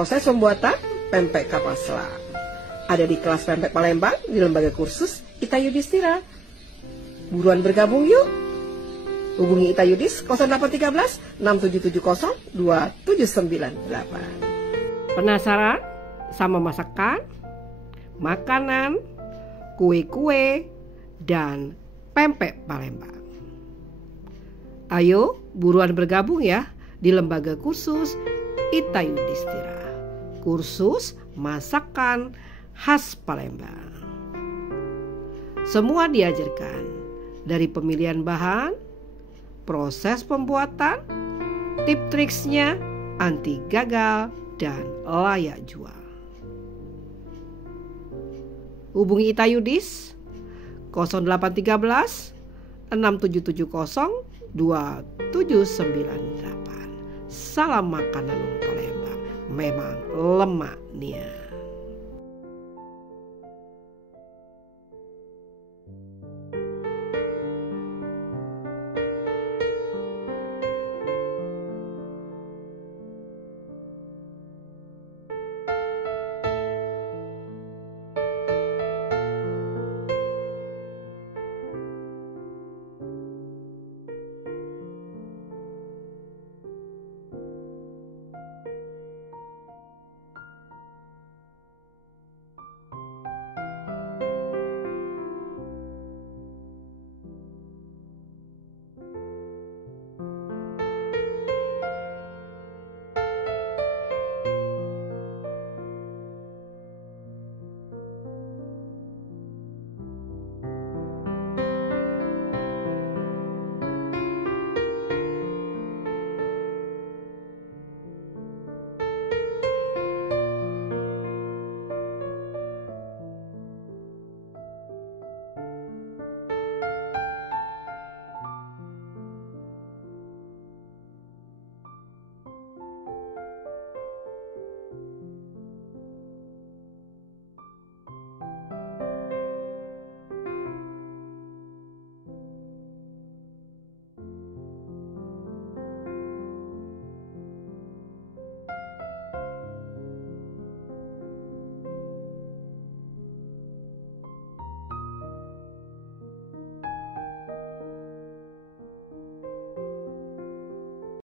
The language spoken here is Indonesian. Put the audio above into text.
Proses pembuatan pempek kapal selam ada di kelas pempek Palembang di lembaga kursus Ita Yudhistira. Buruan bergabung yuk. Hubungi Ita Yudis 0813 6770 2798. Penasaran sama masakan, makanan, kue-kue, dan pempek Palembang? Ayo buruan bergabung ya di lembaga kursus Ita Yudhistira. Kursus masakan khas Palembang. Semua diajarkan dari pemilihan bahan, proses pembuatan, tip-triksnya, anti gagal, dan layak jual. Hubungi Ita Yudis 0813 6770 2798. Salam makanan Palembang, memang lemaknya.